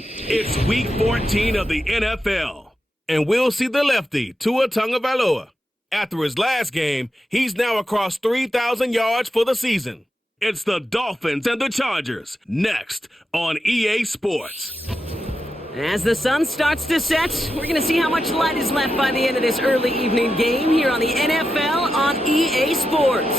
It's week 14 of the NFL, and we'll see the lefty, Tua Tagovailoa. After his last game, he's now across 3,000 yards for the season. It's the Dolphins and the Chargers, next on EA Sports. As the sun starts to set, we're going to see how much light is left by the end of this early evening game here on the NFL on EA Sports.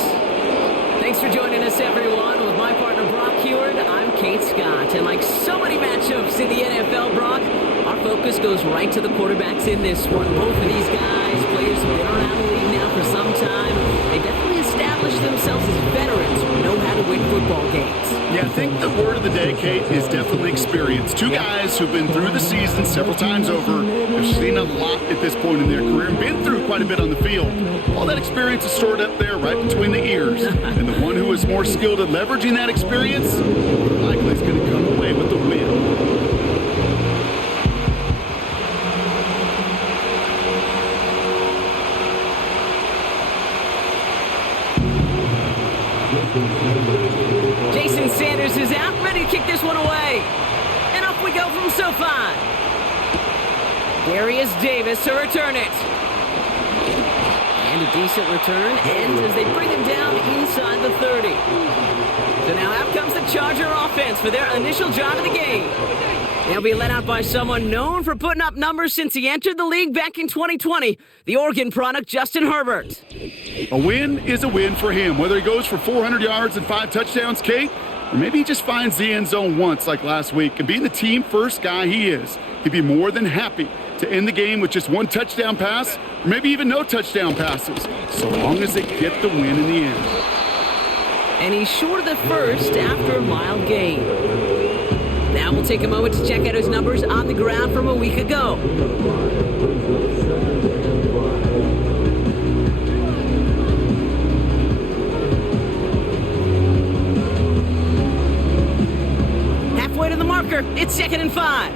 Thanks for joining us, everyone. With my partner, Brock Heward, I'm Kate Scott. And like so many matchups in the NFL, Brock, our focus goes right to the quarterbacks in this one. Both of these guys, players who've been around the league now for some time, they definitely established themselves as veterans who know how to win football games. Yeah, I think the word of the day, Kate, is definitely experience. Two guys who've been through the season several times over, have seen a lot at this point in their career, and been through quite a bit on the field. All that experience is stored up there right between the ears. And the one who is more skilled at leveraging that experience, likely is going to come away with the win. Jason Sanders is out, ready to kick this one away. And up we go from SoFi. Darius Davis to return it. And a decent return ends as they bring him down inside the 30. So now out comes the Charger offense for their initial drive of the game. They'll be led out by someone known for putting up numbers since he entered the league back in 2020, the Oregon product, Justin Herbert. A win is a win for him, whether he goes for 400 yards and 5 touchdowns, Kate, or maybe he just finds the end zone once like last week. And being the team-first guy he is, he'd be more than happy to end the game with just 1 touchdown pass, or maybe even no touchdown passes, so long as they get the win in the end. And he's short of the first after a mild gain. Now we'll take a moment to check out his numbers on the ground from a week ago. Halfway to the marker, it's 2nd and 5.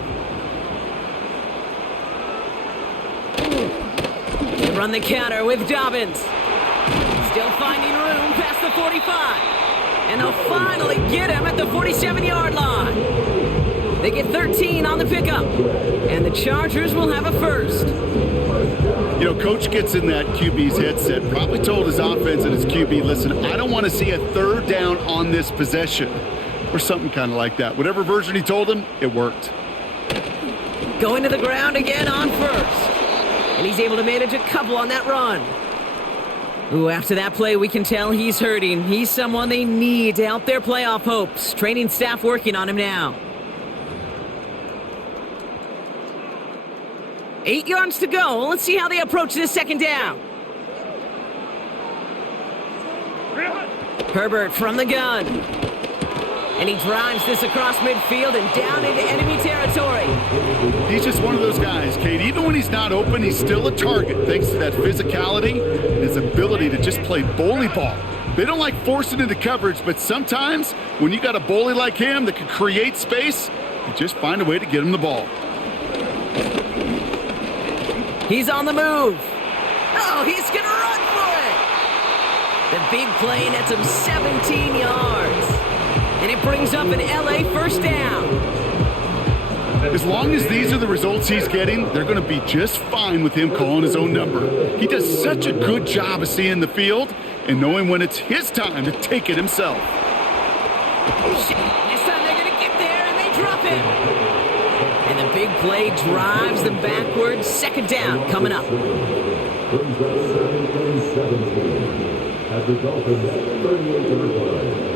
They run the counter with Dobbins. Still finding room past the 45. And they'll finally get him at the 47-yard line. They get 13 on the pickup. And the Chargers will have a first. You know, Coach gets in that QB's headset, probably told his offense and his QB, listen, I don't want to see a 3rd down on this possession. Or something kind of like that. Whatever version he told him, it worked. Going to the ground again on first. And he's able to manage a couple on that run. Ooh, after that play, we can tell he's hurting. He's someone they need to help their playoff hopes. Training staff working on him now. 8 yards to go. Let's see how they approach this 2nd down. Herbert from the gun. And he drives this across midfield and down into enemy territory. He's just one of those guys, Kate. Even when he's not open, he's still a target thanks to that physicality and his ability to just play bully ball. They don't like forcing into coverage, but sometimes when you got a bully like him that can create space, you just find a way to get him the ball. He's on the move. Oh, he's going to run for it. The big play nets him 17 yards. And it brings up an LA first down. As long as these are the results he's getting, they're going to be just fine with him calling his own number. He does such a good job of seeing the field and knowing when it's his time to take it himself. Shit, this time they're going to get there and they drop him. And the big play drives them backwards. 2nd down coming up. At the Dolphins 38-yard line.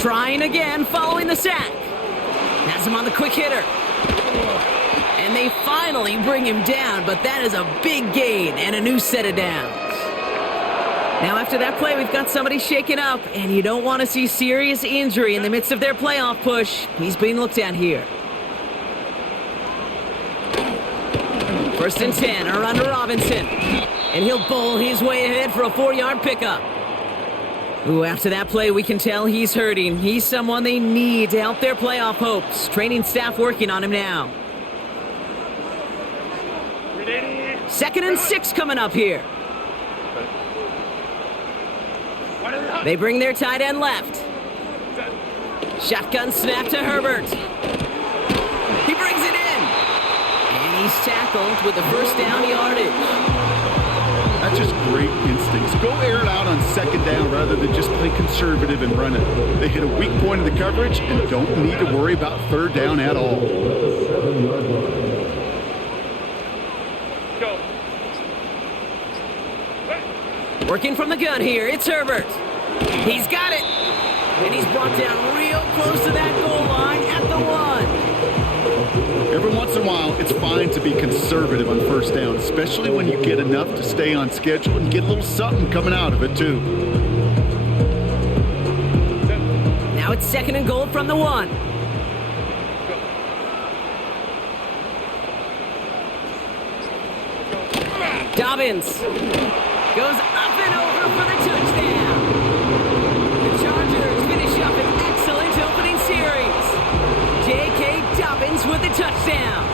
Trying again, following the sack. Has him on the quick hitter. And they finally bring him down, but that is a big gain and a new set of downs. Now after that play, we've got somebody shaken up, and you don't want to see serious injury in the midst of their playoff push. He's being looked at here. 1st and 10, a run to Robinson. And he'll bowl his way ahead for a 4-yard pickup. Ooh, after that play, we can tell he's hurting. He's someone they need to help their playoff hopes. Training staff working on him now. 2nd and 6 coming up here. They bring their tight end left. Shotgun snap to Herbert. He brings it in. And he's tackled with the first down yardage. That's just great instincts. Go air it out on second down rather than just play conservative and run it. They hit a weak point in the coverage and don't need to worry about third down at all. Go. Working from the gun here, it's Herbert. He's got it. And he's brought down real close to that goal line at the 1. Every once in a while, it's fine to be conservative on first down, especially when you get enough to stay on schedule and get a little something coming out of it, too. Now it's 2nd and goal from the 1. Dobbins goes up and over for the touchdown. The Chargers finish up an excellent opening series. J.K. Dobbins with the touchdown.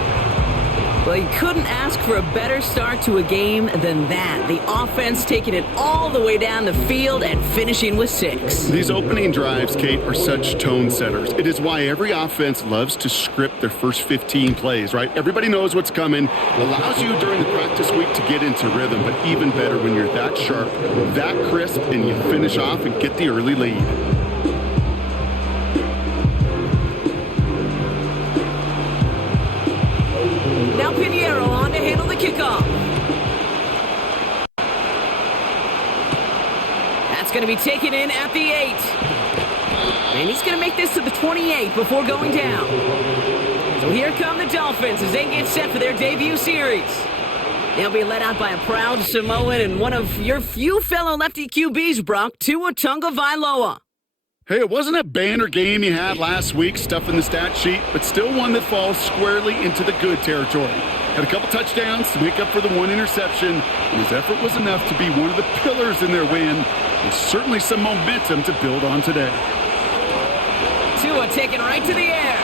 Well, you couldn't ask for a better start to a game than that. The offense taking it all the way down the field and finishing with 6. These opening drives, Kate, are such tone setters. It is why every offense loves to script their first 15 plays, right? Everybody knows what's coming. It allows you during the practice week to get into rhythm, but even better when you're that sharp, that crisp, and you finish off and get the early lead. Now Pinheiro on to handle the kickoff. That's going to be taken in at the 8. And he's going to make this to the 28 before going down. So here come the Dolphins as they get set for their debut series. They'll be led out by a proud Samoan and one of your few fellow lefty QBs, Brock, Tua Tagovailoa. Hey, it wasn't a banner game you had last week, stuff in the stat sheet, but still one that falls squarely into the good territory. Had a couple touchdowns to make up for the 1 interception, and his effort was enough to be one of the pillars in their win, and certainly some momentum to build on today. Tua taken right to the air.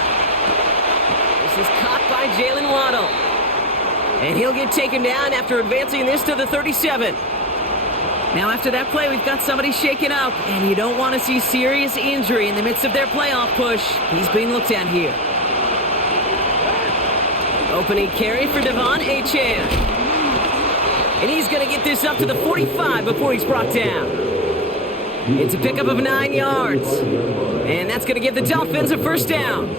This is caught by Jalen Waddle. And he'll get taken down after advancing this to the 37. Now after that play, we've got somebody shaken up, and you don't want to see serious injury in the midst of their playoff push. He's being looked at here. Opening carry for Devon Achane. And he's going to get this up to the 45 before he's brought down. It's a pickup of 9 yards. And that's going to give the Dolphins a first down.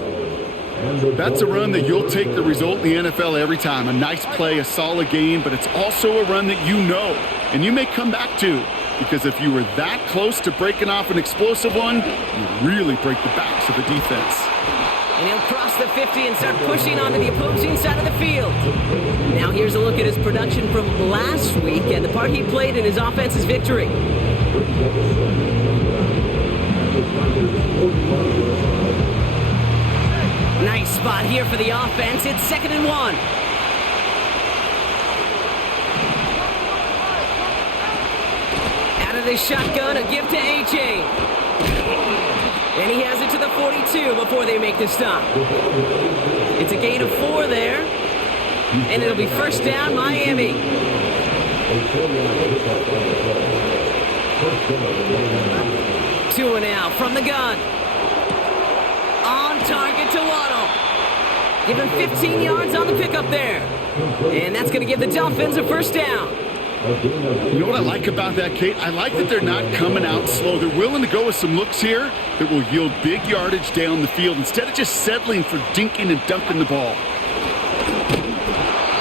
That's a run that you'll take the result in the NFL every time. A nice play, a solid game, but it's also a run that you know and you may come back to, because if you were that close to breaking off an explosive one, you really break the backs of the defense. And he'll cross the 50 and start pushing onto the opposing side of the field. Now here's a look at his production from last week and the part he played in his offense's victory. Nice spot here for the offense. It's 2nd and 1. Out of the shotgun, a give to Achane. And he has it to the 42 before they make the stop. It's a gain of 4 there. And it'll be first down, Miami. Tua now from the gun. On target to Waddle. Give him 15 yards on the pickup there. And that's going to give the Dolphins a first down. You know what I like about that, Kate? I like that they're not coming out slow. They're willing to go with some looks here that will yield big yardage down the field instead of just settling for dinking and dunking the ball.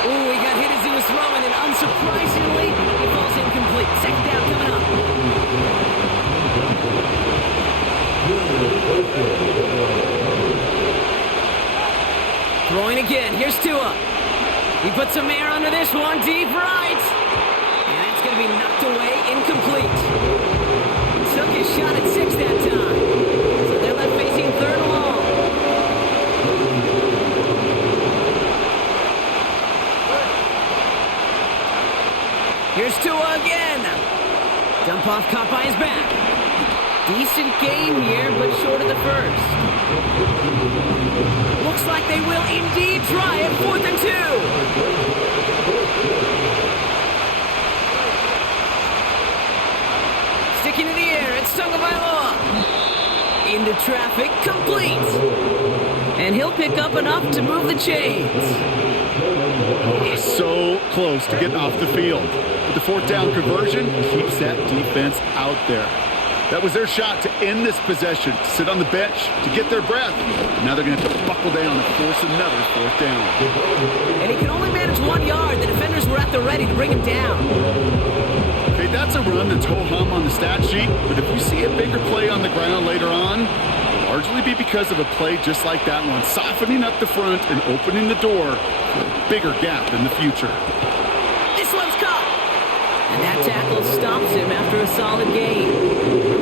Ooh, he got hit as he was throwing, and unsurprisingly, it falls incomplete. Second down coming up. Throwing again. Here's Tua. He puts some air under this one. Deep right. And it's going to be knocked away. Incomplete. Took his shot at 6 that time. So they're left facing 3rd and long. Here's Tua again. Dump off caught by his back. Decent game here, but short of the first. Looks like they will indeed try it. 4th and 2. traffic, complete. And he'll pick up enough to move the chains. So close to getting off the field. But the fourth down conversion keeps that defense out there. That was their shot to end this possession, to sit on the bench, to get their breath. Now they're going to have to buckle down and force another fourth down. And he can only manage 1 yard. The defenders were at the ready to bring him down. Okay, that's a run that's ho-hum on the stat sheet, but if you see a bigger play on the ground later on, it'll largely be because of a play just like that one, softening up the front and opening the door for a bigger gap in the future. This one's caught. And that tackle stops him after a solid gain.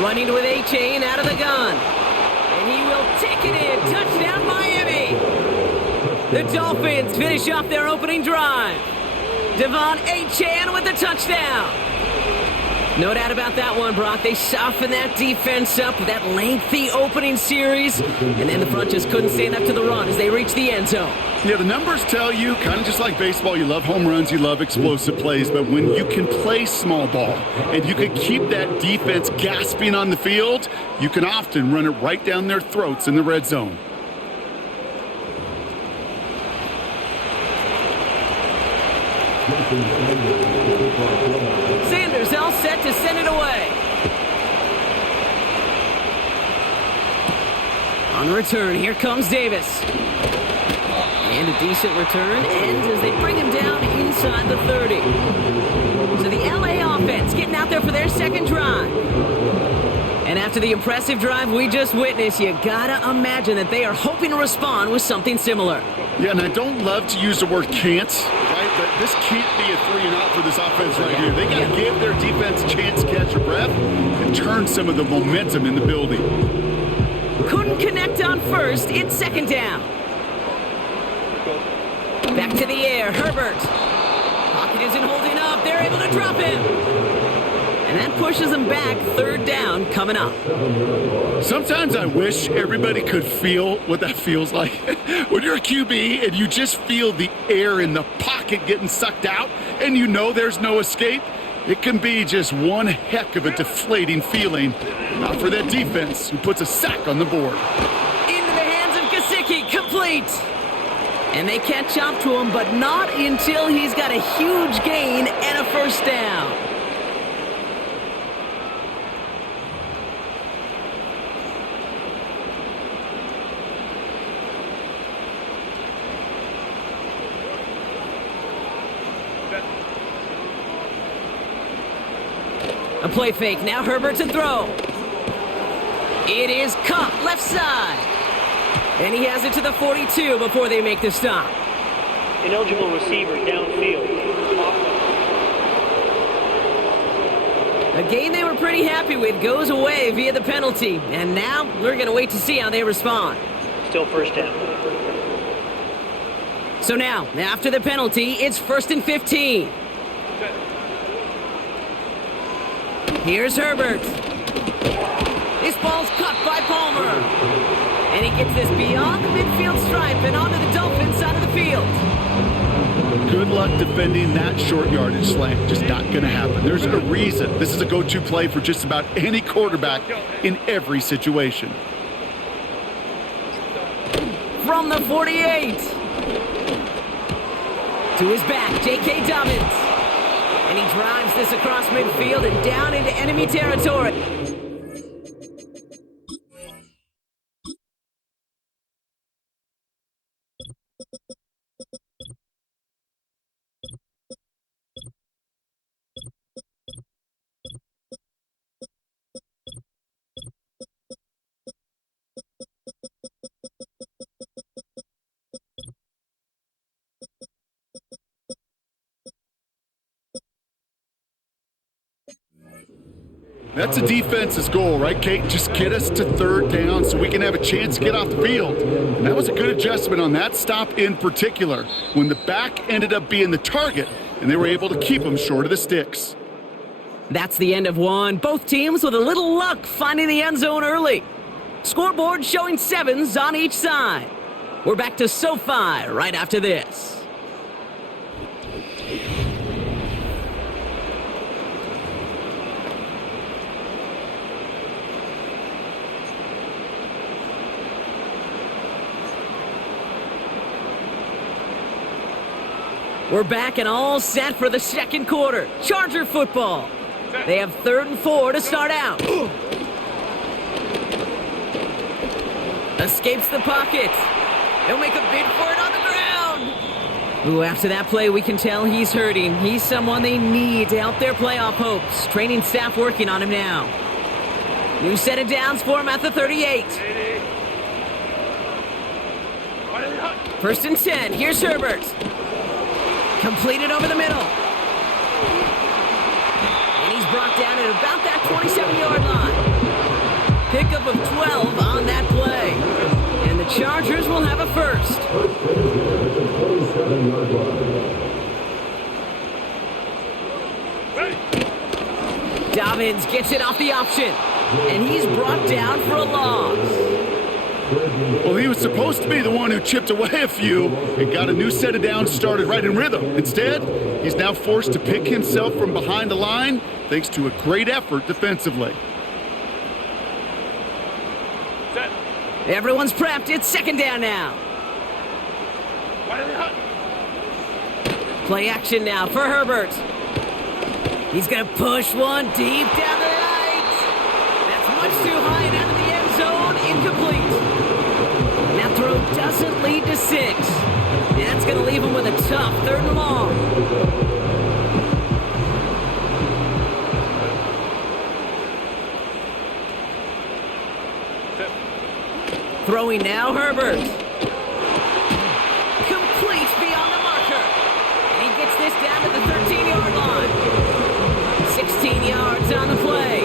Running with A-Chain out of the gun. And he will take it in. Touchdown, Miami. The Dolphins finish off their opening drive. Devon A-Chain with the touchdown. No doubt about that one, Brock. They softened that defense up with that lengthy opening series. And then the front just couldn't stand up to the run as they reached the end zone. Yeah, the numbers tell you, kind of just like baseball, you love home runs, you love explosive plays, but when you can play small ball and you can keep that defense gasping on the field, you can often run it right down their throats in the red zone. Sanders all set to send it away. On the return, here comes Davis. And a decent return ends as they bring him down inside the 30. So the LA offense getting out there for their second drive. And after the impressive drive we just witnessed, you gotta imagine that they are hoping to respond with something similar. Yeah, and I don't love to use the word can't, right? But this can't be a 3-and-out for this offense right here. They gotta give their defense a chance to catch their breath and turn some of the momentum in the building. Couldn't connect on first, it's second down. Back to the air, Herbert. Pocket isn't holding up, they're able to drop him. And that pushes them back, third down coming up. Sometimes I wish everybody could feel what that feels like. When you're a QB and you just feel the air in the pocket getting sucked out and you know there's no escape, it can be just one heck of a deflating feeling. Not for that defense who puts a sack on the board. Into the hands of Gesicki, complete. And they catch up to him, but not until he's got a huge gain and a first down. A play fake, now Herbert to throw. It is caught left side. And he has it to the 42 before they make the stop. Ineligible receiver downfield. A game they were pretty happy with goes away via the penalty. And now we're going to wait to see how they respond. Still first down. So now, after the penalty, it's 1st and 15. Here's Herbert. This ball's caught by Palmer. And he gets this beyond the midfield stripe and onto the Dolphins side of the field. Good luck defending that short yardage slant. Just not going to happen. There's a reason this is a go-to play for just about any quarterback in every situation. From the 48. To his back, J.K. Dobbins. And he drives this across midfield and down into enemy territory. That's a defense's goal, right, Kate? Just get us to third down so we can have a chance to get off the field. And that was a good adjustment on that stop in particular, when the back ended up being the target, and they were able to keep him short of the sticks. That's the end of one. Both teams with a little luck finding the end zone early. Scoreboard showing 7s on each side. We're back to SoFi right after this. We're back and all set for the second quarter. Charger football. They have 3rd and 4 to start out. Escapes the pocket. They'll make a bid for it on the ground. Ooh, after that play, we can tell he's hurting. He's someone they need to help their playoff hopes. Training staff working on him now. New set of downs for him at the 38. 1st and 10. Here's Herbert. Completed over the middle. And he's brought down at about that 27-yard line. Pickup of 12 on that play. And the Chargers will have a first. Dobbins gets it off the option. And he's brought down for a loss. Well, he was supposed to be the one who chipped away a few and got a new set of downs started right in rhythm. Instead, he's now forced to pick himself from behind the line thanks to a great effort defensively. Everyone's prepped. It's 2nd down now. Play action now for Herbert. He's going to push one deep down the right. That's much too high and out of the end zone. Incomplete. And that throw doesn't lead to 6. And that's going to leave him with a tough 3rd and long. Throwing now, Herbert. Complete beyond the marker. And he gets this down to the 13-yard line. 16 yards on the play.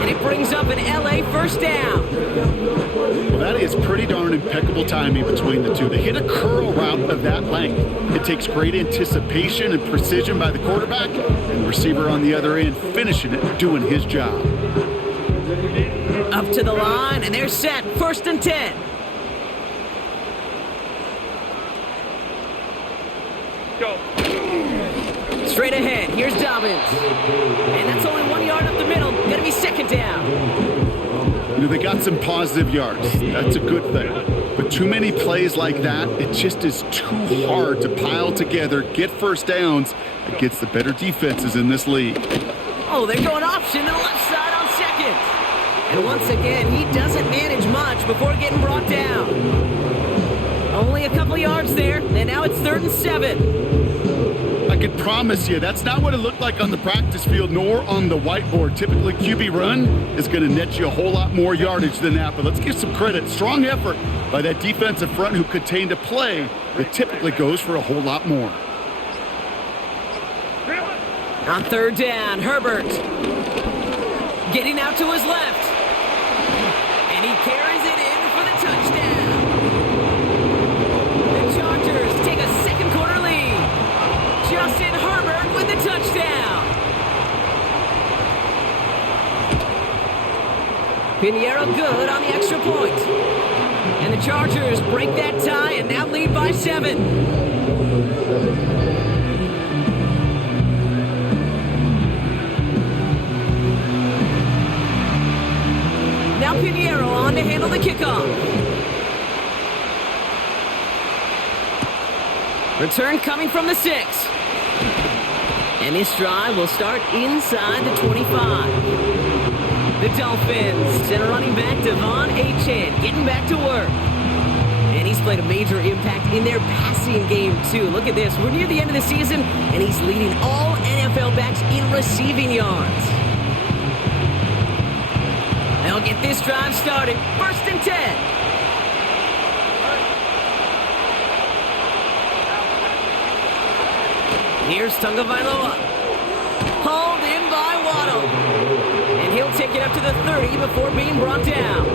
And it brings up an LA first down. Well, that is pretty darn impeccable timing between the two. They hit a curl route of that length. It takes great anticipation and precision by the quarterback, and the receiver on the other end finishing it, doing his job. Up to the line, and they're set. 1st and 10. Go. Straight ahead. Here's Dobbins. And that's only 1 yard up the middle. Going to be 2nd down. You know, they got some positive yards. That's a good thing. But too many plays like that, it just is too hard to pile together, get first downs against the better defenses in this league. Oh, they're going option to the left side on 2nd. And once again, he doesn't manage much before getting brought down. Only a couple yards there, and now it's 3rd and 7. I can promise you, that's not what it looked like on the practice field nor on the whiteboard. Typically, QB run is going to net you a whole lot more yardage than that. But let's give some credit. Strong effort by that defensive front who contained a play that typically goes for a whole lot more. On 3rd down, Herbert. Getting out to his left. And he carries it in for the touchdown. The Chargers take a 2nd quarter lead. Justin Herbert with the touchdown. Pinheiro good on the extra point. And the Chargers break that tie and now lead by 7. Now Pinheiro on to handle the kickoff. Return coming from the 6. And this drive will start inside the 25. The Dolphins send a running back, Devon Achane, getting back to work. And he's played a major impact in their passing game, too. Look at this. We're near the end of the season, and he's leading all NFL backs in receiving yards. They'll get this drive started. 1st and 10. Here's Tagovailoa. Hauled in by Waddle. And he'll take it up to the 30 before being brought down.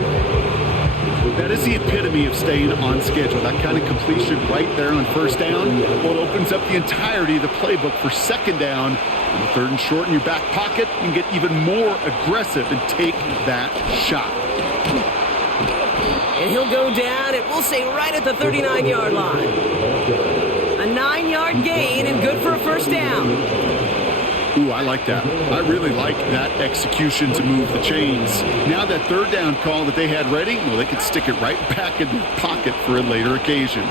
That is the epitome of staying on schedule. That kind of completion right there on first down. Well, it opens up the entirety of the playbook for second down. And the third and short in your back pocket, you can get even more aggressive and take that shot. And he'll go down, and we'll say right at the 39-yard line. A 9-yard gain and good for a first down. Ooh, I like that. I really like that execution to move the chains. Now that third down call that they had ready, well, they could stick it right back in their pocket for a later occasion. And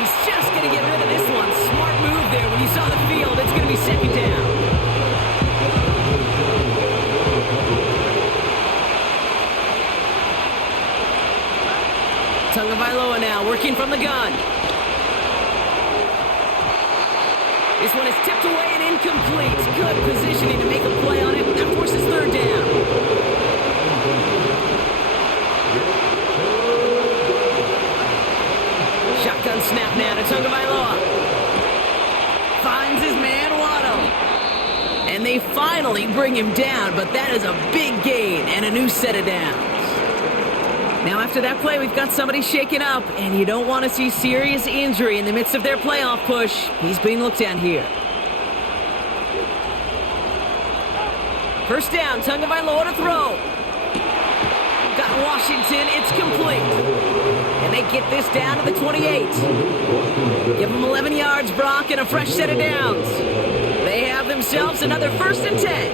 he's just going to get rid of this one. Smart move there. When you saw the field, it's going to be second down. Tagovailoa now working from the gun. This one is tipped away and incomplete. Good positioning to make a play on it. That forces third down. Shotgun snap now to Tagovailoa. Finds his man Waddle. And they finally bring him down, but that is a big gain and a new set of downs. Now after that play, we've got somebody shaken up, and you don't want to see serious injury in the midst of their playoff push. He's being looked at here. First down, Tagovailoa to throw. Got Washington, it's complete. And they get this down to the 28. Give them 11 yards, Brock, and a fresh set of downs. They have themselves another 1st and 10.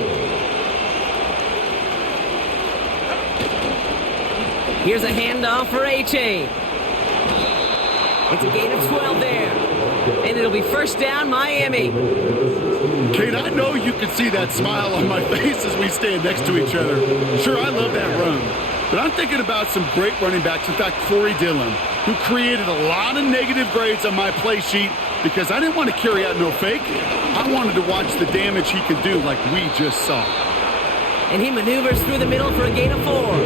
Here's a handoff for A-Chain. It's a gain of 12 there. And it'll be first down, Miami. Kate, I know you can see that smile on my face as we stand next to each other. Sure, I love that run. But I'm thinking about some great running backs. In fact, Corey Dillon, who created a lot of negative grades on my play sheet because I didn't want to carry out no fake. I wanted to watch the damage he could do like we just saw. And he maneuvers through the middle for a gain of 4.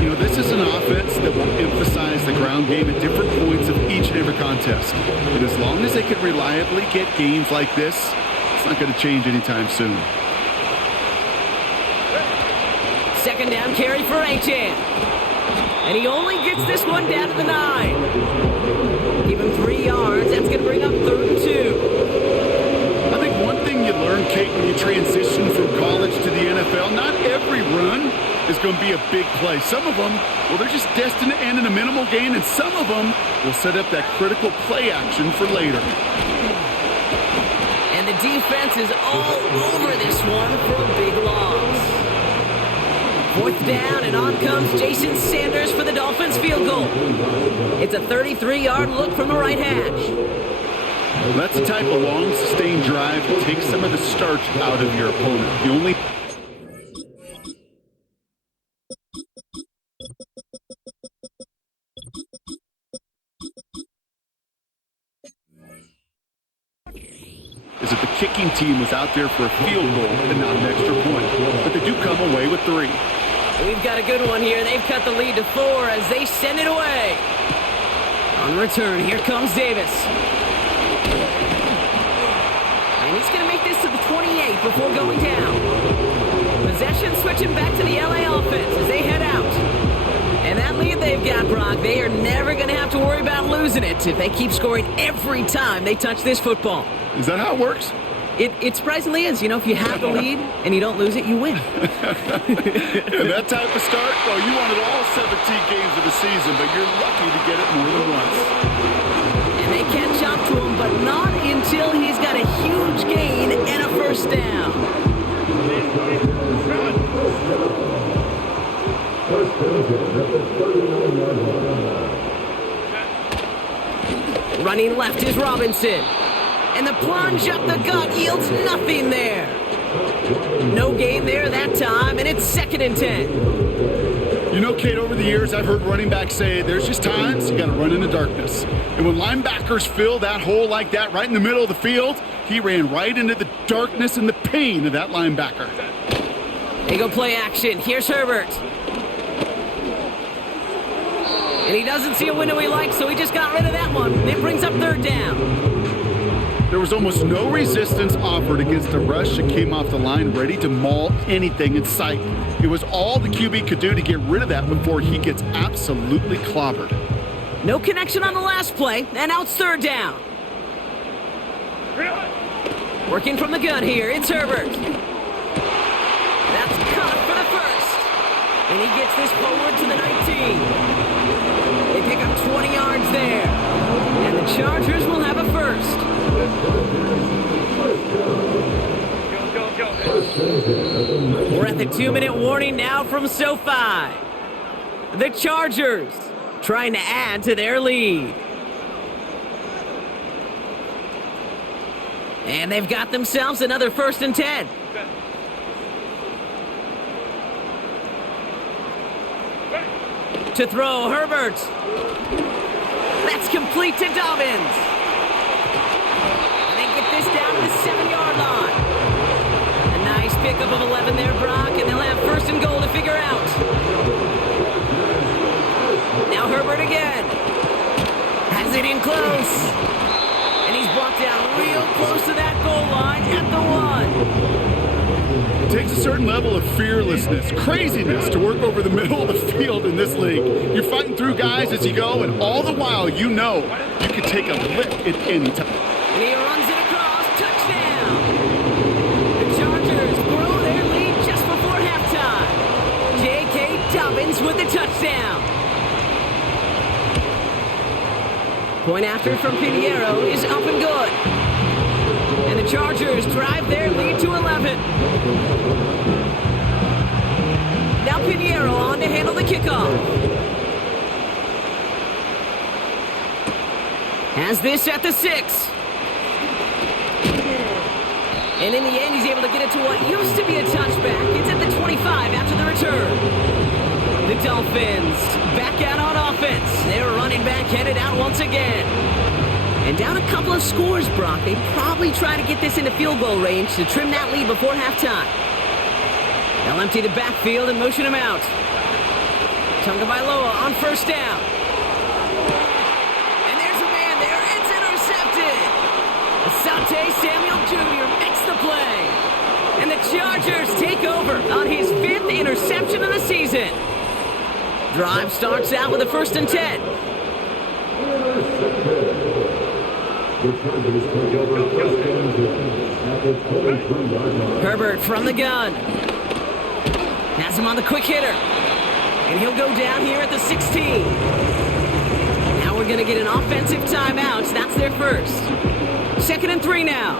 You know, this is an offense that will emphasize the ground game at different points of each and every contest. And as long as they can reliably get gains like this, it's not going to change anytime soon. Second down carry for A-Chan. And he only gets this one down to the 9. Give him 3 yards. That's going to bring up 3rd and 2. I think one thing you learn, Kate, when you transition from college to the NFL, not every run is going to be a big play. Some of them, well, they're just destined to end in a minimal gain, and some of them will set up that critical play action for later. And the defense is all over this one for a big loss. 4th down, and on comes Jason Sanders for the Dolphins field goal. It's a 33-yard look from the right hash. Well, that's the type of long, sustained drive that takes some of the starch out of your opponent. The only is that the kicking team was out there for a field goal and not an extra point. But they do come away with 3. We've got a good one here. They've cut the lead to 4 as they send it away. On return, here comes Davis. And he's going to make this to the 28 before going down. Possession switching back to the LA offense as they head out. And that lead they've got, Brock, they are never going to have to worry about losing it if they keep scoring every time they touch this football. Is that how it works? It surprisingly is. You know, if you have the lead and you don't lose it, you win. And that type of start, well, you wanted all 17 games of the season, but you're lucky to get it more than once. And they catch up to him, but not until he's got a huge gain and a first down. Running left is Robinson. And the plunge up the gut yields nothing there. No gain there that time, and it's 2nd and 10. You know, Kate, over the years, I've heard running backs say there's just times you got to run in the darkness. And when linebackers fill that hole like that right in the middle of the field, he ran right into the darkness and the pain of that linebacker. They go play action. Here's Herbert. And he doesn't see a window he likes, so he just got rid of that one. It brings up 3rd down. There was almost no resistance offered against a rush that came off the line ready to maul anything in sight. It was all the QB could do to get rid of that before he gets absolutely clobbered. No connection on the last play, and now it's third down. Working from the gun here, it's Herbert. That's caught for the first. And he gets this forward to the 19. They pick up 20 yards there. And the Chargers will have a first. We're at the 2-minute warning now from SoFi. The Chargers trying to add to their lead. And they've got themselves another 1st and 10. To throw, Herbert. That's complete to Dolphins. And they get this down to the 7-yard line. A nice pickup of 11 there, Brock, and they'll have 1st and goal to figure out. Now Herbert again. Has it in close. And he's brought down real close to that goal line at the 1. It takes a certain level of fearlessness, craziness to work over the middle of the field in this league. You're fighting through guys as you go, and all the while you know you can take a lick at any time. And he runs it across. Touchdown! The Chargers grow their lead just before halftime. J.K. Dobbins with the touchdown. Point after from Pinheiro is up and good. And the Chargers drive their lead to 11. Now Pinheiro on to handle the kickoff. Has this at the 6. And in the end, he's able to get it to what used to be a touchback. It's at the 25 after the return. The Dolphins back out on offense. Their running back headed out once again. And down a couple of scores, Brock. They probably try to get this into field goal range to trim that lead before halftime. They'll empty the backfield and motion him out. Tagovailoa on 1st down. And there's a man there. It's intercepted. Asante Samuel Jr. makes the play. And the Chargers take over on his 5th interception of the season. Drive starts out with a 1st and 10. Herbert from the gun. Has him on the quick hitter. And he'll go down here at the 16. Now we're going to get an offensive timeout. That's their first. 2nd and 3 now.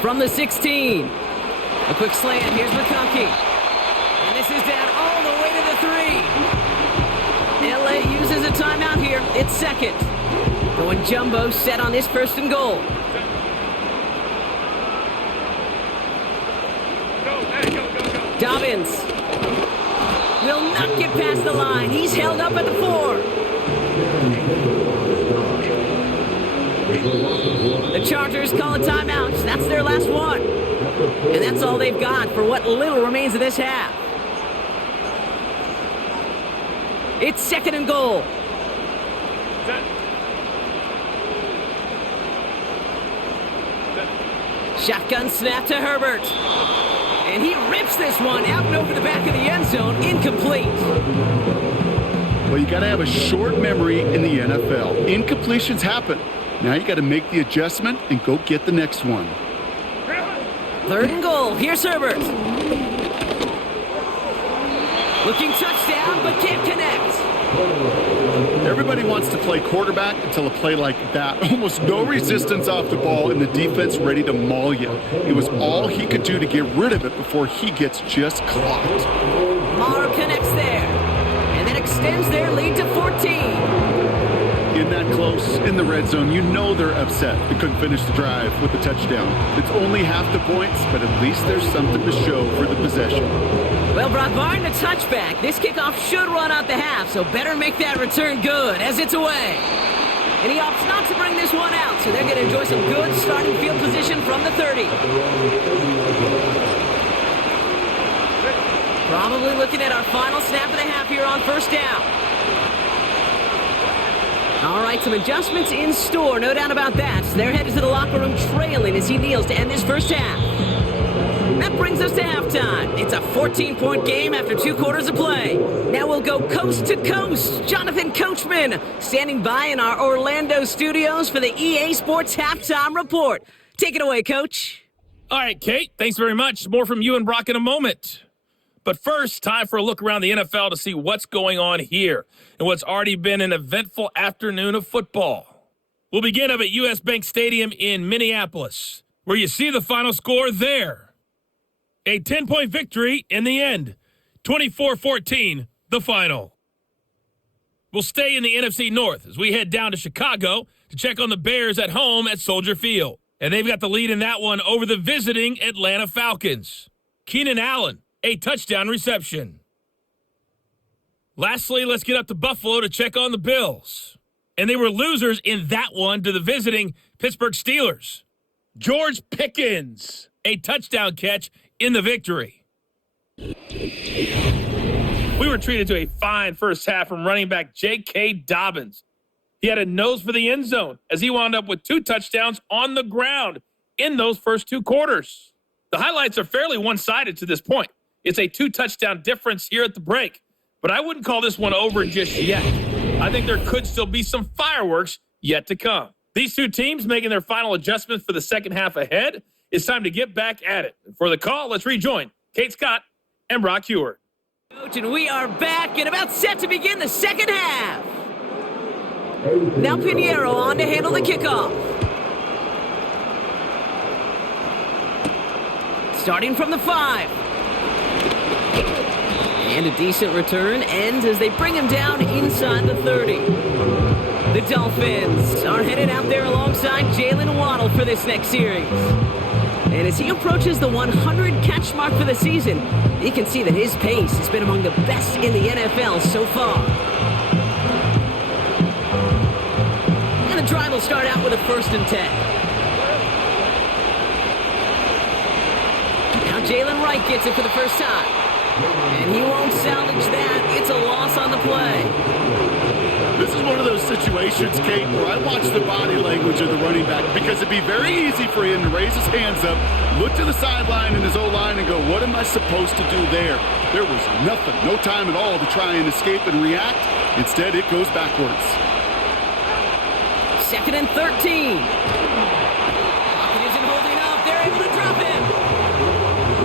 From the 16. A quick slant. Here's McConkey. And this is down all the way to the 3. LA uses a timeout here. It's 2nd. Going jumbo set on this 1st and goal. Dobbins will not get past the line. He's held up at the 4. The Chargers call a timeout. That's their last one. And that's all they've got for what little remains of this half. It's 2nd and goal. Shotgun snap to Herbert. And he rips this one out and over the back of the end zone. Incomplete. Well, you got to have a short memory in the NFL. Incompletions happen. Now you got to make the adjustment and go get the next one. 3rd and goal. Here's Herbert. Looking touchdown, but can't connect. Everybody wants to play quarterback until a play like that. Almost no resistance off the ball and the defense ready to maul you. It was all he could do to get rid of it before he gets just clocked. Morrow connects there. And that extends their lead to 14. In that close, in the red zone, you know they're upset they couldn't finish the drive with the touchdown. It's only half the points, but at least there's something to show for the possession. Well, Brock, barring the touchback, this kickoff should run out the half, so better make that return good as it's away. And he opts not to bring this one out, so they're going to enjoy some good starting field position from the 30. Probably looking at our final snap of the half here on 1st down. All right, some adjustments in store, no doubt about that. They're headed to the locker room trailing as he kneels to end this 1st half. That brings us to halftime. It's a 14-point game after 2 quarters of play. Now we'll go coast to coast. Jonathan Coachman standing by in our Orlando studios for the EA Sports Halftime Report. Take it away, Coach. All right, Kate, thanks very much. More from you and Brock in a moment. But first, time for a look around the NFL to see what's going on here and what's already been an eventful afternoon of football. We'll begin up at US Bank Stadium in Minneapolis, where you see the final score there. A 10-point victory in the end. 24-14, the final. We'll stay in the NFC North as we head down to Chicago to check on the Bears at home at Soldier Field. And they've got the lead in that one over the visiting Atlanta Falcons. Keenan Allen, a touchdown reception. Lastly, let's get up to Buffalo to check on the Bills. And they were losers in that one to the visiting Pittsburgh Steelers. George Pickens, a touchdown catch in the victory. We were treated to a fine first half from running back J.K. Dobbins. He had a nose for the end zone as he wound up with 2 touchdowns on the ground in those first 2 quarters. The highlights are fairly one-sided to this point. It's a 2-touchdown difference here at the break, but I wouldn't call this one over just yet. I think there could still be some fireworks yet to come. These 2 teams making their final adjustments for the second half ahead. It's time to get back at it. For the call, let's rejoin Kate Scott and Brock Heward. Coach, and we are back and about set to begin the second half. Now Pinheiro on to handle the kickoff. Starting from the 5. And a decent return ends as they bring him down inside the 30. The Dolphins are headed out there alongside Jalen Waddle for this next series. And as he approaches the 100 catch mark for the season, you can see that his pace has been among the best in the NFL so far. And the drive will start out with a 1st and 10. Now Jalen Wright gets it for the first time. And he won't salvage that. It's a loss on the play. This is one of those situations, Kate, where I watch the body language of the running back because it'd be very easy for him to raise his hands up, look to the sideline in his O-line and go, what am I supposed to do there? There was nothing, no time at all to try and escape and react. Instead, it goes backwards. 2nd and 13. Pocket isn't holding up. They're able to drop him.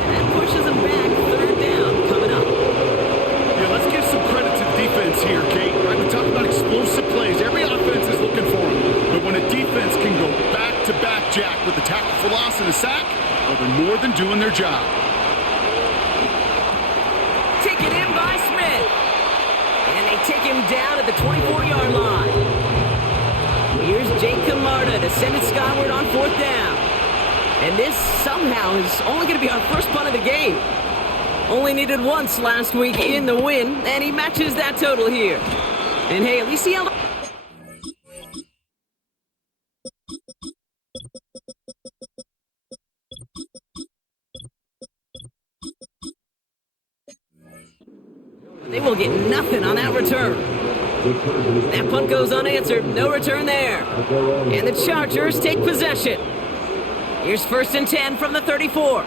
And that pushes him back. 3rd down coming up. Yeah, let's give some credit to the defense here, Kate. Right, we talk about explosive plays. Every offense is looking for them. But when a defense can go back-to-back, Jack, with a tackle for loss and a sack, well, they're more than doing their job. Taken in by Smith. And they take him down at the 24-yard line. Here's Jake Camarda to send it skyward on 4th down. And this somehow is only going to be our first punt of the game. Only needed once last week in the win, and he matches that total here. And hey, at least he held... They will get nothing on that return. That punt goes unanswered. No return there. And the Chargers take possession. Here's 1st and 10 from the 34.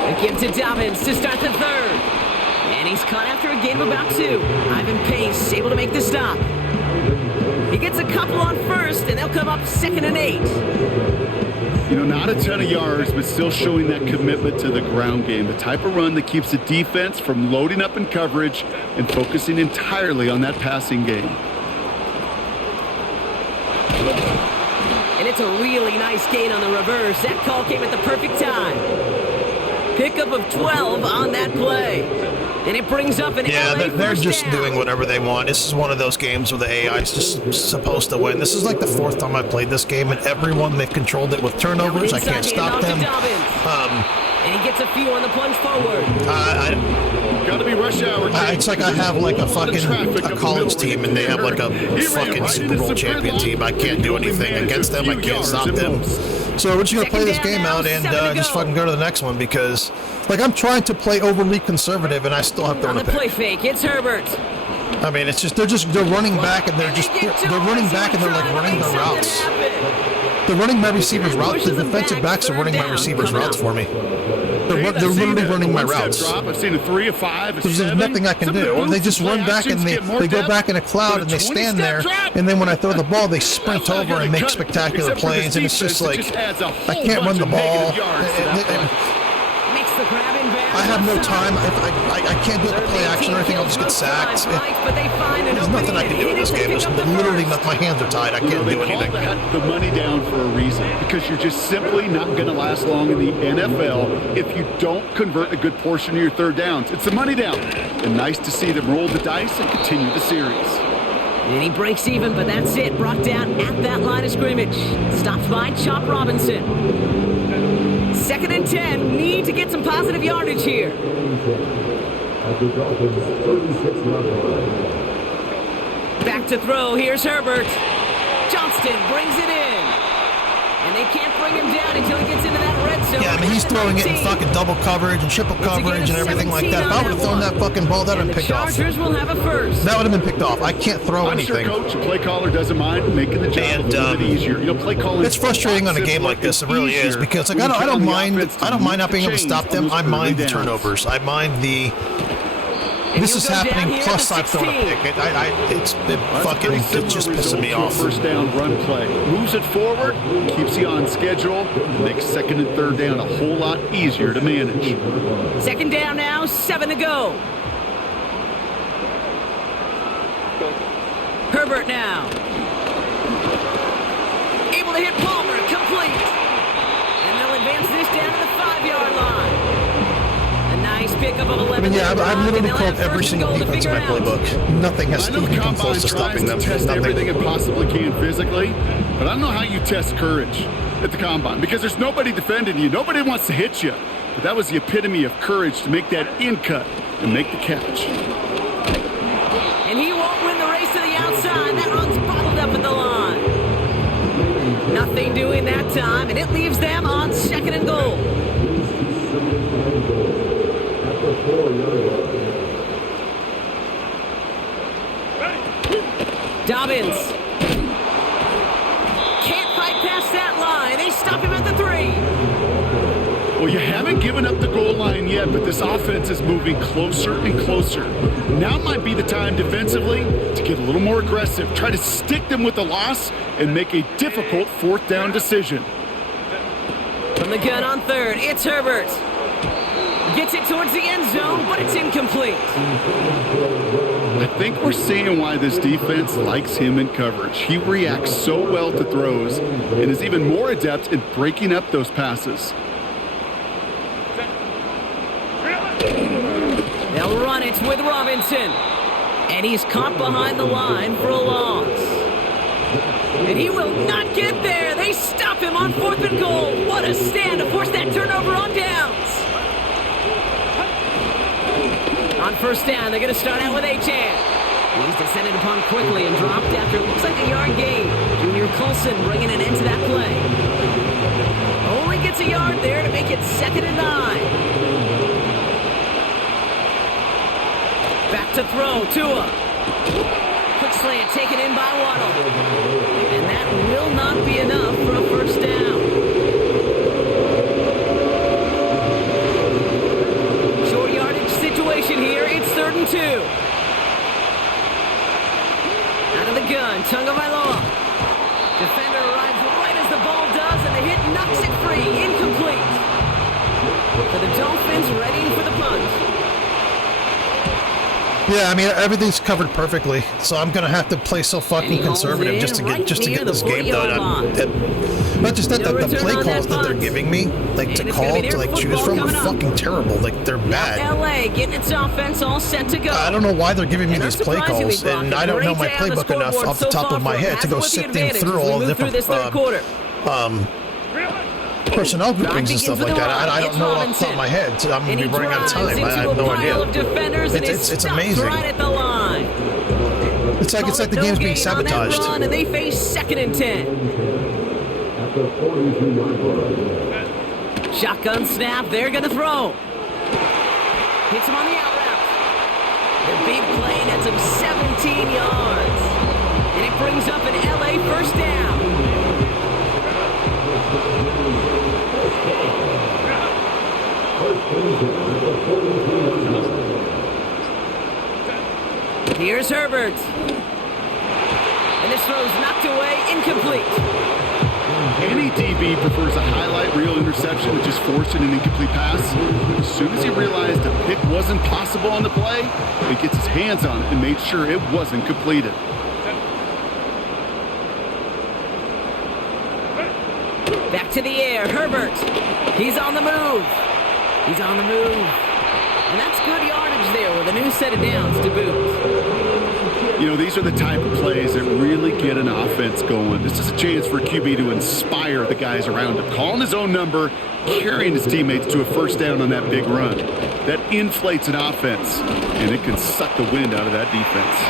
A give to Dobbins to start the 3rd. And he's caught after a gain of about 2. Ivan Pace able to make the stop. He gets a couple on 1st, and they'll come up 2nd and 8. You know, not a ton of yards, but still showing that commitment to the ground game. The type of run that keeps the defense from loading up in coverage and focusing entirely on that passing game. And it's a really nice gain on the reverse. That call came at the perfect time. Pickup of 12 on that play. And it brings up an LA they're just down. doing whatever they want. This is one of those games where the AI is just supposed to win. This is like the 4th time I played this game, and everyone, they've controlled it with turnovers. I can't stop them. And he gets a few on the plunge forward. Got to be rush hour. It's like I have like a college team, and they have like a fucking Super Bowl champion team. I can't do anything against them. I can't stop them. So we're just going to play this game out and just fucking go to the next one because, like, I'm trying to play overly conservative, and I still have to run a pick. On the play fake, it's Herbert. I mean, it's just they're running back, and they're running back, and they're like running their routes. They're running my receivers' routes. The defensive backs are running my receivers' routes for me. They're literally running my routes. I've seen a 3, a 5, a There's 7. nothing I can do. Or they just run back and they go back in a cloud and they stand there. And then when I throw the ball, they sprint over and make spectacular plays. And it's just like, I can't run the ball. Makes the grab in bounds. I have no time. I can't do the play action or anything. I'll just get sacked. There's nothing I can do in this game. There's literally nothing. My hands are tied. I can't do anything. They call that the money down for a reason, because you're just simply not going to last long in the NFL if you don't convert a good portion of your third downs. It's the money down. And nice to see them roll the dice and continue the series. And he breaks even, but that's it. Brought down at that line of scrimmage. Stopped by Chop Robinson. 2nd and 10. Need to get some positive yardage here. At the Dolphins' 36-yard line. Back to throw. Here's Herbert. Johnston brings it in. And they can't bring him down until he gets into that red zone. Yeah, I mean, he's throwing it in fucking double coverage and triple coverage and everything like that. If I would have thrown that fucking ball, that would have been picked off. Chargers will have a first. That would have been picked off. I can't throw I'm anything. sure coach, play caller doesn't mind making the job a little bit easier. You know, play calling. It's frustrating on a game like this. It really is, because like I don't mind not being able to stop them. I mind the turnovers. I mind the. This is happening. Plus, I've thrown a pick. It's just pissing me off. First down run play. Moves it forward, keeps you on schedule, makes 2nd and 3rd down a whole lot easier to manage. 2nd down now, 7 to go. Herbert now. Able to hit Palmer, complete. And they'll advance this down to the 5-yard line. Nice pickup of 11. I mean, yeah, I've literally called every single defense in my playbook. Nothing has even come close to stopping them. Test Nothing. everything it possibly can physically, but I don't know how you test courage at the combine, because there's nobody defending you. Nobody wants to hit you. But that was the epitome of courage to make that in cut and make the catch. And he won't win the race to the outside. That run's bottled up at the line. Nothing doing that time, and it leaves them on 2nd and goal. Dobbins can't fight past that line. They stop him at the 3. Well, you haven't given up the goal line yet, but this offense is moving closer and closer. Now might be the time defensively to get a little more aggressive. Try to stick them with the loss and make a difficult 4th down decision. From the gun on 3rd, it's Herbert. Gets it towards the end zone, but it's incomplete. I think we're seeing why this defense likes him in coverage. He reacts so well to throws and is even more adept in breaking up those passes. They'll run it with Robinson. And he's caught behind the line for a loss. And he will not get there. They stop him on 4th and goal. What a stand to force that turnover on downs. On 1st down, they're going to start out with Achane. He's descended upon quickly and dropped after it looks like a yard gain. Junior Colson bringing an end to that play. Only gets a yard there to make it 2nd and 9. Back to throw, Tua. Quick slant taken in by Waddle. And that will not be enough for a 1st down. Short yardage situation here. It's 3rd and 2. Out of the gun, Tagovailoa. Defender arrives right as the ball does, and the hit knocks it free. Incomplete. For the Dolphins, ready for the punt. Yeah, I mean, everything's covered perfectly, so I'm gonna have to play so fucking conservative just to get this game done. Not just that, the play calls that they're giving me, like to call, to like choose from, are fucking terrible. Like, they're bad. LA getting its offense all set to go. I don't know why they're giving me these play calls, and I don't know my playbook enough off the top of my head to go sifting through all the different personnel groupings and stuff like that. I don't know off the top of my head, so I'm going to be running out of time. I have no idea. It's amazing. Right at the line. It's like the game's being sabotaged. And they face 2nd and 10. Shotgun snap. They're going to throw. Hits him on the out route. The big play nets him 17 yards. And it brings up an LA 1st down. Here's Herbert. And this throw's knocked away, incomplete. Any DB prefers a highlight reel interception to just forcing an incomplete pass. As soon as he realized a pick wasn't possible on the play, he gets his hands on it and made sure it wasn't completed. Back to the air, Herbert. He's on the move. He's on the move. And that's good yardage there with a new set of downs to boot. You know, these are the type of plays that really get an offense going. This is a chance for a QB to inspire the guys around him. Calling his own number, carrying his teammates to a first down on that big run. That inflates an offense, and it can suck the wind out of that defense.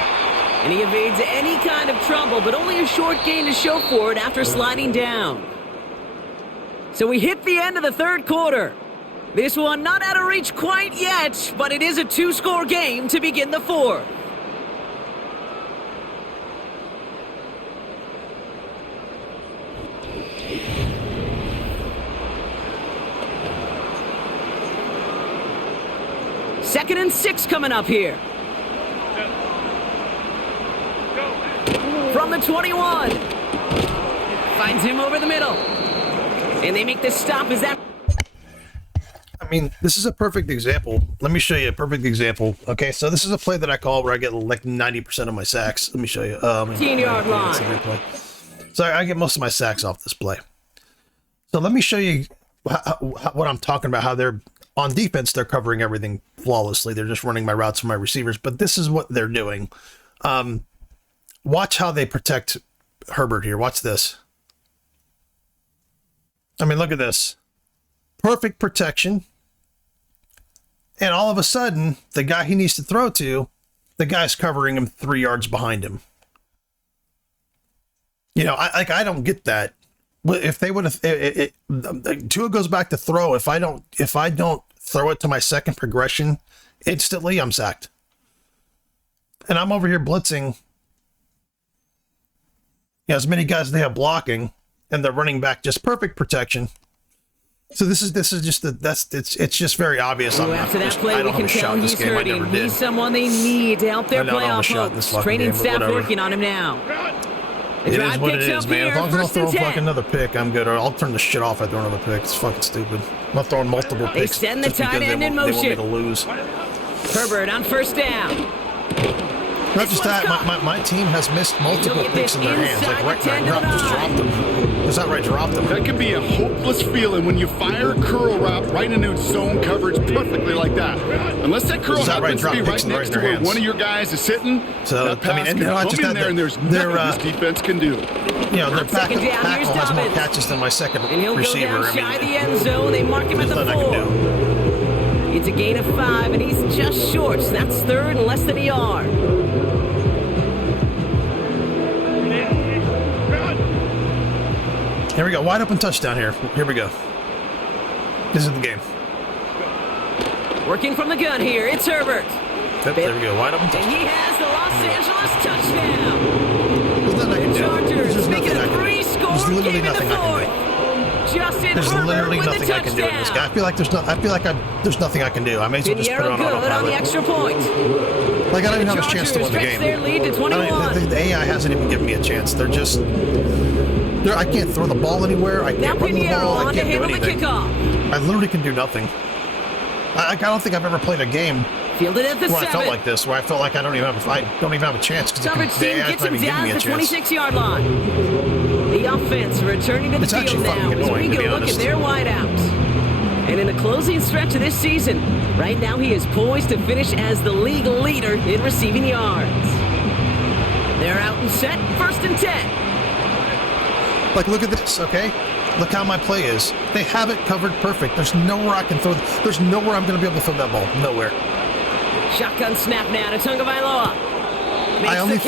And he evades any kind of trouble, but only a short gain to show for it after sliding down. So we hit the end of the third quarter. This one not out of reach quite yet, but it is a two-score game to begin the fourth. Second and 6 coming up here. From the 21. Finds him over the middle. And they make this stop. Is that... I mean, this is a perfect example. Let me show you a perfect example. Okay, so this is a play that I call where I get like 90% of my sacks. Let me show you. 15-yard line. So I get most of my sacks off this play. So let me show you what I'm talking about, how they're on defense. They're covering everything flawlessly. They're just running my routes for my receivers. But this is what they're doing. Watch how they protect Herbert here. Watch this. I mean, look at this. Perfect protection. And all of a sudden, the guy he needs to throw to, the guy's covering him 3 yards behind him. You know, I don't get that. If they would have, Tua goes back to throw. If I don't throw it to my second progression, instantly I'm sacked. And I'm over here blitzing. You know, as many guys as they have blocking, and they're running back just perfect protection. So this is just it's just very obvious. After that play, we can tell he's hurting. He's someone they need to help their playoff hopes. Training staff working on him now. It is what it is, man. As long as I don't throw fucking another pick, I'm good. Or I'll turn the shit off if I throw another pick. It's fucking stupid. I'm not throwing multiple picks. They send the tight end in motion. They want me to lose. Herbert on first down. Not just that, my team has missed multiple picks in their hands. Like right now, just dropped them. Is that right? Dropped them. That can be a hopeless feeling when you fire a curl route right into zone coverage perfectly like that. Unless that curl happens to be right next to where one of your guys is sitting, so that pass can come in there and there's nothing this defense can do. You know, their tackle has more catches than my second receiver. And he'll go down shy the end zone. They mark him at the 4. It's a gain of 5, and he's just short. So that's third and less than a yard. Here we go. Wide open touchdown here. Here we go. This is the game. Working from the gun here. It's Herbert. Yep, there we go. Wide open touchdown. And he has the Los Angeles touchdown. There's nothing I can do. Chargers making a 3-score game in the fourth. There's literally nothing I can do in this guy. I feel like there's nothing I can do. I may as well just put it on autopilot. On the extra point. Like I don't even have a chance to win the game. Their lead to 21. The AI hasn't even given me a chance. I can't throw the ball anywhere. I can't run the ball. I can't do anything. I literally can do nothing. I don't think I've ever played a game Fielded at the where 7. I felt like this, where I felt like I don't even have a chance because the AI gets him down at the 26-yard line. The offense returning to the field now as we go look at their wideouts. And in the closing stretch of this season, right now he is poised to finish as the league leader in receiving yards. They're out and set, 1st and 10. Like, look at this, okay? Look how my play is. They have it covered perfect. There's nowhere I can throw. There's nowhere I'm going to be able to throw that ball. Nowhere. Shotgun snap now to Tagovailoa. I only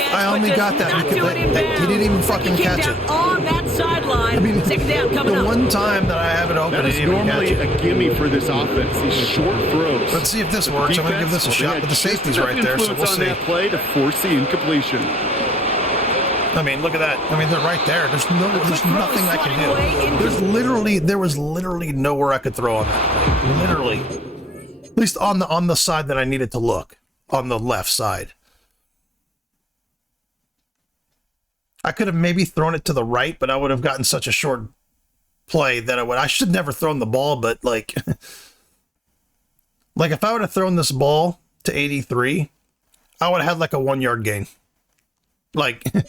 got that because he didn't even fucking catch it. On that sideline. I mean, second down coming up. The one time that I have it open, that is normally a gimme for this offense. These short throws. Let's see if this works. I'm going to give this a shot. But the safety's right there, so we'll see. That play to force the incompletion. I mean, look at that. I mean, they're right there. There's nothing I can do. There was literally nowhere I could throw on that. Literally. At least on the side that I needed to look. On the left side. I could have maybe thrown it to the right, but I would have gotten such a short play that I should never thrown the ball, but like, like if I would have thrown this ball to 83, I would have had like a 1 yard gain. Like the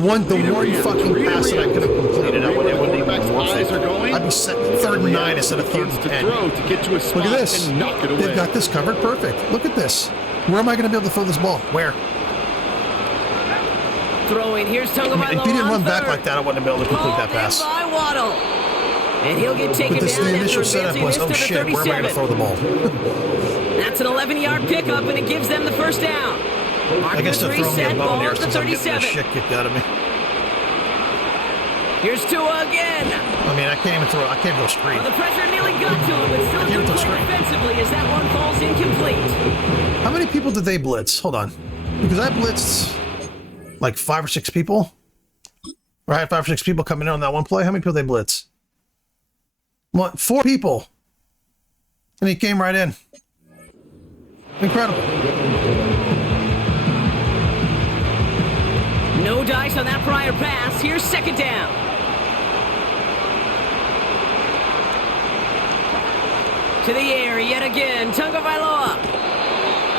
one fucking pass that I could have completed, I wouldn't even worth it. I'd be set 3rd and 9 instead of 3rd and 10. Look at this. They've got this covered perfect. Look at this. Where am I going to be able to throw this ball? Where? Throwing. Here's Tagovailoa. If he didn't run back like that, I wouldn't have been able to complete that pass. By Waddle. And he'll get taken But down. the initial setup was, oh shit, where am I going to throw the ball? That's an 11-yard pickup, and it gives them the first down. I guess they're throwing me a bone here since I'm getting the 37. shit kicked out of me. Here's Tua again. I mean, I can't even throw. I can't go straight. Well, the pressure nearly got to him, but still a good play defensively as that one falls incomplete. How many people did they blitz? Hold on. Because I blitzed like 5 or 6 people. Or I had 5 or 6 people coming in on that one play. How many people did they blitz? 4 people. And he came right in. Incredible. No dice on that prior pass. Here's 2nd down. To the air yet again. Tagovailoa.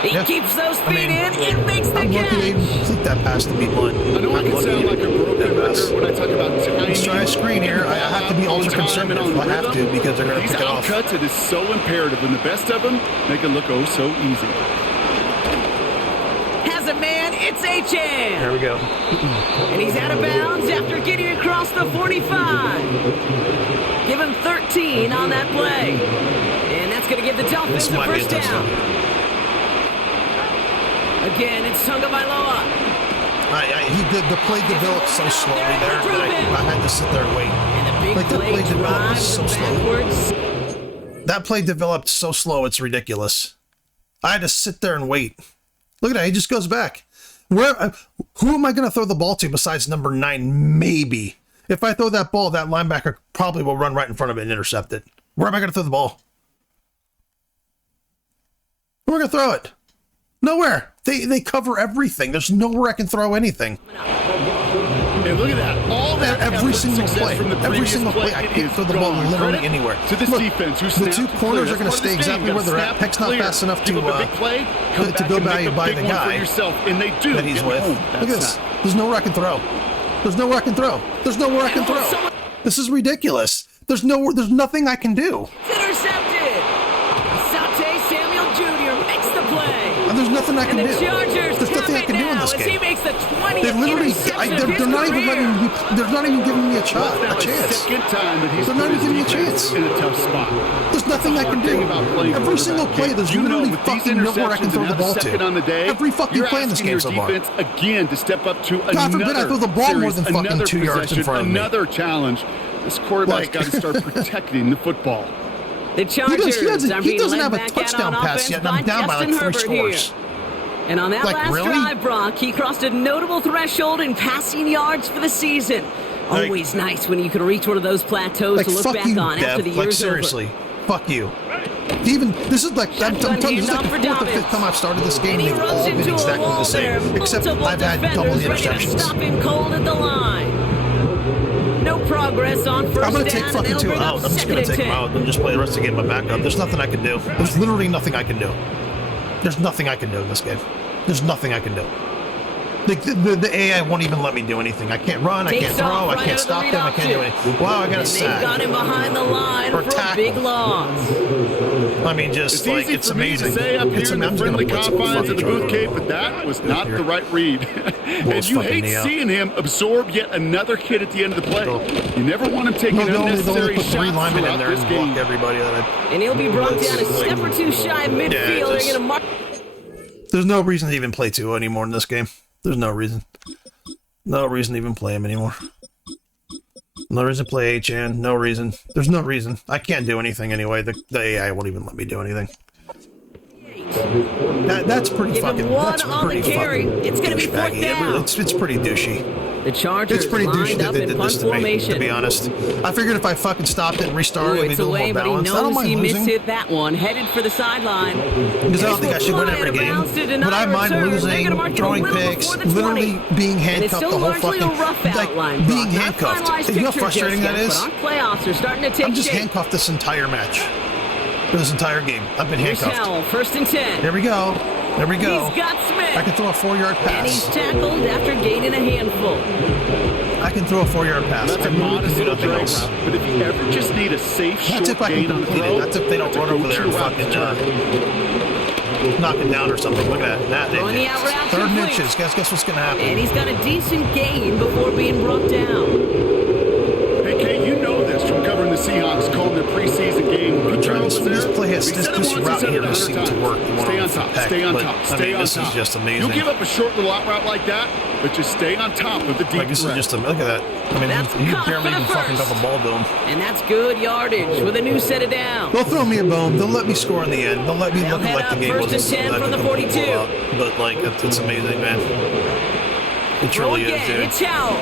He keeps those feet in and makes the catch. I'm lucky they even complete that pass to be blunt. I know I can sound like a broken record when I talk about tiny. Let's try a screen here. I have to be ultra conservative. I have to because they're going to pick it off. These outcuts, it is so imperative. And the best of them make it look oh so easy. Has a man. It's Achane. There we go. And he's out of bounds after getting across the 45. Give him 13 on that play. And that's going to give the Dolphins the first down. Again, it's Tagovailoa. The play developed so slowly there that I had to sit there and wait. And the big Like that play developed so backwards. slow. That play developed so slow, it's ridiculous. I had to sit there and wait. Look at that, he just goes back. Who am I going to throw the ball to besides number 9? Maybe. If I throw that ball, that linebacker probably will run right in front of it and intercept it. Where am I going to throw the ball? Where am I going to throw it? Nowhere. They cover everything. There's nowhere I can throw anything. And look at that. All that every single play. Every single play. I can't throw the ball literally anywhere. To this defense, the 2 corners are going to stay exactly where they're at. Peck's not fast enough to go by the guy that he's with. Look at this. There's nowhere I can throw. There's nowhere I can throw. There's nowhere I can throw. This is ridiculous. There's nothing I can do. It's intercepted. Asante Samuel Jr. makes the play. There's nothing I can do. There's nothing I can do in this game. He makes the 20th They literally, interception they're not even giving me a chance. They're not even giving me a chance. In a tough spot. There's nothing I can do. Every single play, there's literally fucking nowhere I can throw the ball to. Every fucking play in this game so far. Again to step up to God forbid I throw the ball more than fucking 2 yards in front of me. Another challenge. This quarterback's got to start protecting the football. The Chargers he doesn't have a touchdown pass yet, and I'm down by like 3 scores. And on that last drive, Brock, he crossed a notable threshold in passing yards for the season. Always nice when you can reach one of those plateaus to look back on after the year's seriously, fuck you. This is like, I'm telling you, this is like the 4th or 5th time I've started this game, and they've all been exactly the same, except I've had double the interceptions. Stop him cold at the line. No progress on first down. I'm going to take fucking 2 out. I'm just going to take them out and just play the rest of the game in my backup. There's nothing I can do. There's literally nothing I can do. There's nothing I can do in this game. There's nothing I can do. The AI won't even let me do anything. I can't run, I can't throw, I can't stop them, I can't do anything. Wow, I got a sack. They got him behind the line for a big loss. I mean, just like, it's amazing. It's amazing. I'm friendly confines of the booth cave, but that was not the right read. And you hate seeing him absorb yet another kid at the end of the play. You never want him taking unnecessary shots throughout this game. And he'll be brought down a step or 2 shy of midfield. They're going to mark. There's no reason to even play 2 anymore in this game. There's no reason. No reason to even play him anymore. No reason to play HN. No reason. There's no reason. I can't do anything anyway. The AI won't even let me do anything. That's pretty fucking. That's pretty fucking. It's going to be 4th down. It's pretty douchey. The Chargers It's pretty douchey lined that up they in did punt this to me, formation. to be honest. I figured if I fucking stopped it and restarted, it'd be It's a little away, more but he balanced. I don't knows mind he losing. missed that one. Headed for the sideline. Because I don't think I should win every game. But I mind losing, throwing picks, literally being handcuffed the whole fucking... Like, being handcuffed. You know how frustrating that is? But our playoffs are starting to take I'm just shape. handcuffed this entire match. For this entire game. I've been Here's handcuffed. Howell, 1st and 10. There we go. There we go. He's got Smith. I can throw a 4-yard And he's pass. tackled after gaining a handful. I can throw a 4-yard pass. That's I a really modest can do little nothing drag else. route. But if you ever just need a safe, That's short if I can gain on the complete throw, it. That's if they don't run over there and fucking knock it down or something. Look at that. Throwing the out route 3rd and complete. inches. Guess what's going to happen? And he's got a decent gain before being brought down. Hey, Kate, you know this from covering the Seahawks, calling their preseason game. This play has We said it this once, route we said here it just 100 seemed to times. work. The one Stay on for top, Peck, stay on but, top, I stay mean, on this top. is just amazing. You'll give up a short little out route like that, but just stay on top of the deep Like, this is threat. just look at that. I mean, That's he caught barely for the even fucking got first. the ball to him. And that's good yardage with a new set of downs. They'll throw me a bone. They'll let me score in the end. They'll let me They'll look head like the up game 1st and was 10 from the 42. But like, it's amazing, man. It Throw truly is, again. dude. It's Howell.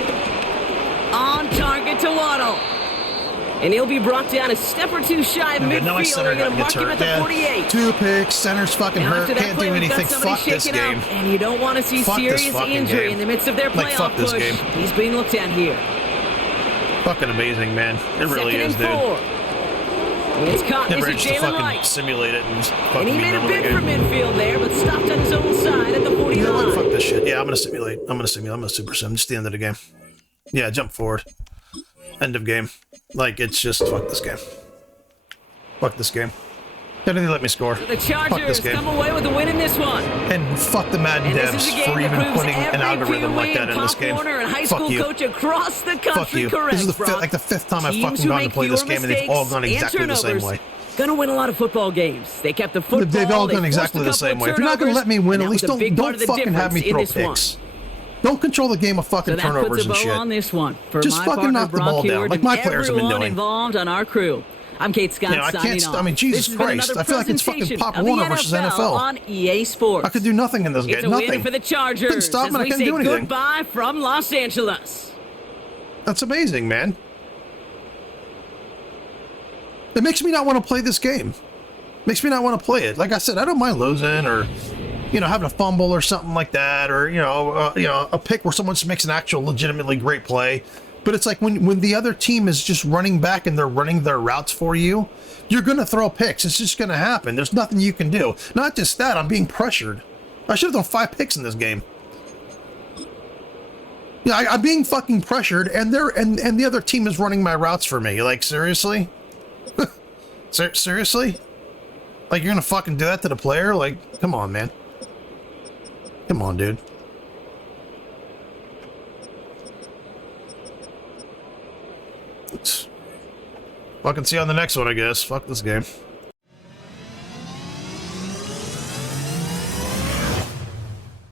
On target to Waddle. And he'll be brought down a step or two shy of Okay, now my midfield. center They're going to gets mark him hurt. at the 48. 2 picks. Center's fucking Now hurt. after that Can't play, do we've got anything. somebody Fuck this shaken game. out, and you don't want to see Fuck this serious fucking injury game. in the midst of their Like, playoff fuck this push. game. He's being looked at here. Fucking amazing, man. It really 2nd is, and dude. 4. It's caught. Never This is managed to Jalen fucking Wright. simulate it and And fucking he be made a middle of the bid for game. midfield there, but stopped on his own side at the 49. You know what? Fuck this shit. Yeah, I'm gonna simulate. I'm gonna super sim. Just the end of the game. Yeah, jump forward. End of game. Like, it's just fuck this game. Fuck this game. How did they let me score? The Fuck this Chargers game. come away with the win in this one. And fuck the Madden And this is a devs game for that even proves putting an every algorithm like that Pee-wee in this Pop game. Warner and high Fuck school you. coach across the country. Fuck you. Correct, This is the Brock. like the 5th time I've Teams fucking who gone to make play this fewer game, and they've all gone mistakes exactly and the same turnovers way. Gonna win a lot of football games. They kept the football. They've all they gone forced exactly a the couple same of way. If you're not going to turnovers, let me win, and at that least was a big part don't of the fucking have me difference throw in this picks. one. Don't control the game of fucking So that turnovers puts a and bow shit. on this one. For Just my fucking partner, knock the Brock ball down, Hewitt, like and my players have been everyone doing. involved on our crew. I'm Kate Scott You know, I signing can't. off. I mean, Jesus This has been Christ! another I feel like it's fucking presentation Pop of the Warner versus NFL. on EA Sports. I could do nothing in this It's game. a win Nothing. for the Chargers. Couldn't stop as me. I we couldn't say do anything. goodbye from Los Angeles. That's amazing, man. It makes me not want to play this game. Makes me not want to play it. Like I said, I don't mind losing or, having a fumble or something like that, or a pick where someone just makes an actual legitimately great play. But it's like when the other team is just running back and they're running their routes for you, you're gonna throw picks. It's just gonna happen. There's nothing you can do. Not just that, I'm being pressured. I should have thrown 5 picks in this game. Yeah, I'm being fucking pressured, and the other team is running my routes for me. Like, seriously? Seriously? Like, you're gonna fucking do that to the player? Like, come on, man. Come on, dude. Fucking see you on the next one, I guess. Fuck this game.